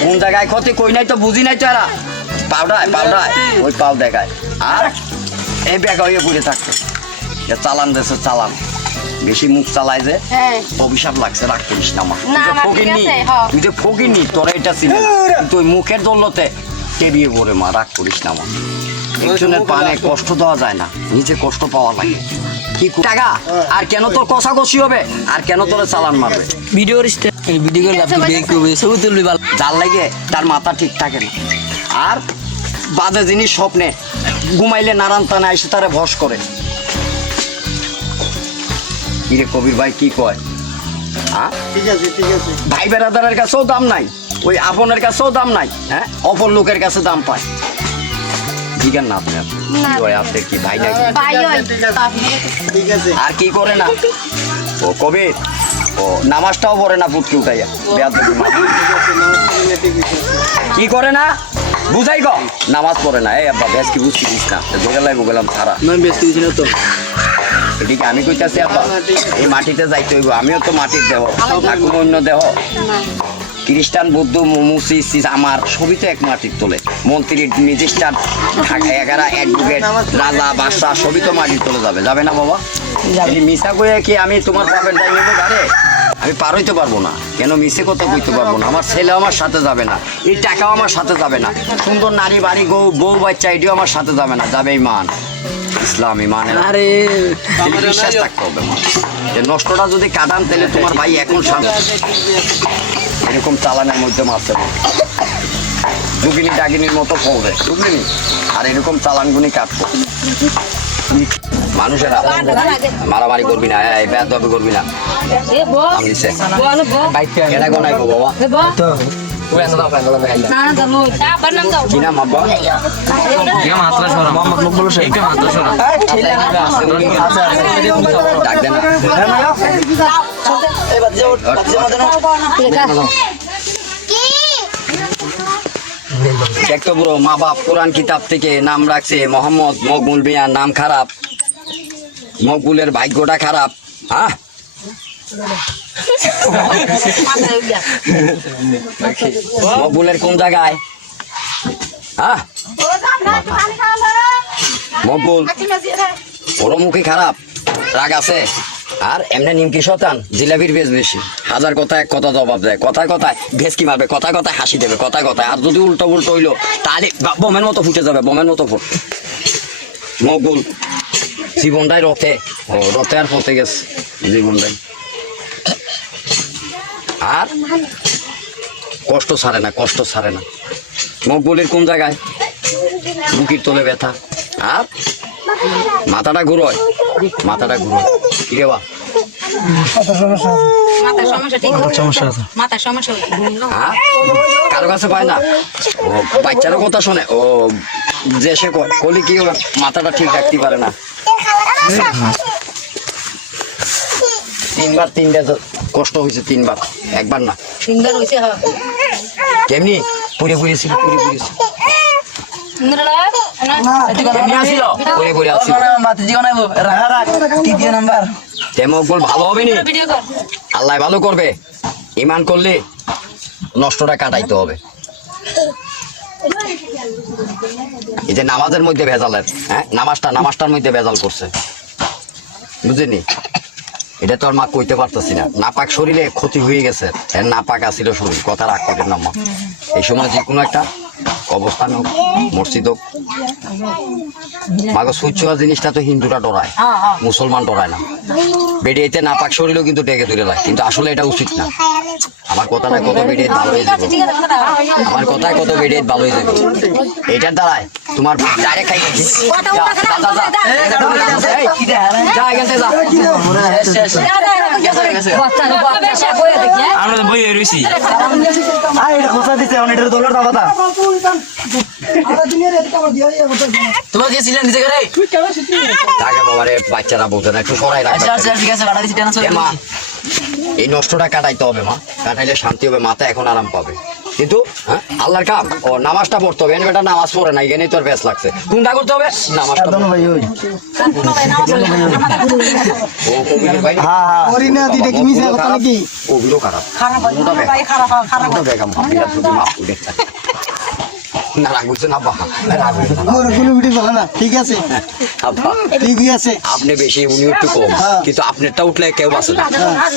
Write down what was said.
কোন জায়গায় ক্ষতি কই নাই তো বুঝি নাই তো এরা পাউডায় ওই পাও দেখায় আর এই ব্যাগ হয়ে পড়ে থাকতো চালান দেশে চালান বেশি মুখ চালায় যে অভিশাপ লাগছে রাগ করিস না আমার তুই যে ফকিরনি তোরা এটা ছিল তুই মুখের দৌলতে টেবিয়ে পড়ে মা রাগ করিস না আমার একজনের পানে কষ্ট দেওয়া যায় না নিচে কষ্ট পাওয়া লাগে কি টাকা আর কেন তোর কষাকষি হবে আর কেন তোর চালান মারবে ভিডিও ছবি তুলবি যার লাগে তার মাথা ঠিক থাকে না আর বাজে জিনিস স্বপ্নে ঘুমাইলে নারায়ণ টানে এসে তারে ভস করে কিরে কবির ভাই কি কয় হ্যাঁ ঠিক আছে ভাই বেড়াদারের কাছেও দাম নাই ওই আপনের কাছেও দাম নাই হ্যাঁ অপর লোকের কাছে দাম পায় জিগান না আপনি কি হয় আপনি কি ভাই নাকি ঠিক আছে আর কি করে না ও কবির ও নামাজটাও পড়ে না পুটকি উঠাইয়া বেয়াদবি মা কি করে না বুঝাই গো নামাজ পড়ে না এই আব্বা বেশ কি বুঝতে দিস না ধরে লাগবো গেলাম ছাড়া আমি বেশ কিছু না তো এদিকে আমি কইতাছি আব্বা এই মাটিতে যাইতে হইব আমিও তো মাটির দেহ না কোনো অন্য দেহ খ্রিস্টান বৌদ্ধ মুসলিম আমার সবই তো এক মাটির তোলে মন্ত্রী ম্যাজিস্ট্রেট এগারা অ্যাডভোকেট রাজা বাদশাহ সবই তো মাটির তোলে যাবে না বাবা এই মিশা কইয়া কি আমি তোমার বাপের দায় নেবো গাড়ে আমি পার হইতে পারবো না কেন মিশে কথা কইতে পারবো না আমার ছেলে আমার সাথে যাবে না এই টাকাও আমার সাথে যাবে না সুন্দর নারী বাড়ি বউ বাচ্চা এটিও আমার সাথে যাবে না যাবে ইমান ইসলাম ইমান আরে বিশ্বাস থাকতে হবে যে নষ্টটা যদি কাটান তাহলে তোমার ভাই এখন সামনে এরকম চালানের মধ্যে মারতে দুগিনি ডাগিনির মতো পড়বে বুঝলি আর এরকম চালানগুনি কাটবো মানুষেরা মারামারি করবি না এই ব্যাধ দাবি করবি না আমি এটা গোনাইবো বাবা কি নাম আব্বা ডাক দে না দেখতো ব্রো মা বাপ কোরআন কিতাব থেকে নাম রাখছে মোহাম্মদ মকবুল মিয়ার নাম খারাপ মকবুলের ভাগ্যটা খারাপ হ্যাঁ মকবুলের কোন জায়গায় হ্যাঁ মকবুল ওর মুখে খারাপ রাগ আছে আর এমনি নিমকি শতান জিলাপির বেশ বেশি হাজার কথা এক কথা জবাব দেয় কথায় কথায় ভেসকি মারবে কথায় কথায় হাসি দেবে কথায় কথায় আর যদি উল্টো উল্টো হইলো তাহলে বোমের মতো ফুটে যাবে বোমের মতো ফুট মকবুল জীবনটাই রথে আর পথে গেছে জীবনটাই আর কষ্ট ছাড়ে না মকবুলের কোন জায়গায় বুকির তোলে ব্যথা আর মাথাটা ঘুরোয় কি রে বা কারো কাছে পায় না ও বাচ্চারও কথা শোনে ও যে সে কলি কি মাথাটা ঠিক রাখতে পারে না তিনটা কষ্ট হয়েছে একবার না কেমনি পুড়ে পুড়েছিল ভালো হবে নি আল্লাহ ভালো করবে ইমান করলে নষ্টটা কাটাইতে হবে এই যে নামাজের মধ্যে ভেজালের হ্যাঁ নামাজটার মধ্যে ভেজাল করছে বুঝলি এটা তো আর মা কইতে পারতেছি না নাপাক শরীরে ক্ষতি হয়ে গেছে নাপাক আসিল শরীর কথা রাগ করেন না মা এই সময় যে কোনো একটা অবস্থান হোক মসজিদ হোক মাগো সুচ্ছ জিনিসটা তো হিন্দুরা ডরায় মুসলমান ডরায় না বেডিয়েতে নাপাক শরীরও কিন্তু ডেকে ধরে যায় কিন্তু আসলে এটা উচিত না আমার কথাটা কত বেডিয়ে ভালো হয়ে যাবে এইটার দ্বারায় তোমার ডাইরেক্ট খাই আমরা বই রয়েছি তোমার দিয়েছিলেন নিজে করে বাচ্চারা বলতে না একটু সরাই এই নষ্টটা কাটাইতে হবে মা কাটাইলে শান্তি হবে মাথা এখন আরাম পাবে কিন্তু হ্যাঁ, আল্লাহর কাম ও নামাজটা পড়তে হবে এনে বেটা নামাজ পড়ে না এখানেই তোর বেশ লাগছে কোনটা করতে হবে নামাজটা দোনো ভাই ওই ও কবির ভাই ওরি না দিটা কি মিছা কথা নাকি ওগুলো খারাপ ওটা বেগাম বিরাট তুমি মাফ করে না রাগ করছে না বাবা রাগ করছে না ওর কোনো ভিডিও ভালো না ঠিক আছে আব্বা ঠিকই আছে আপনি বেশি উনি একটু কম হ্যাঁ। কিন্তু আপনারটা উঠলে কেউ বাঁচে না হ্যাঁ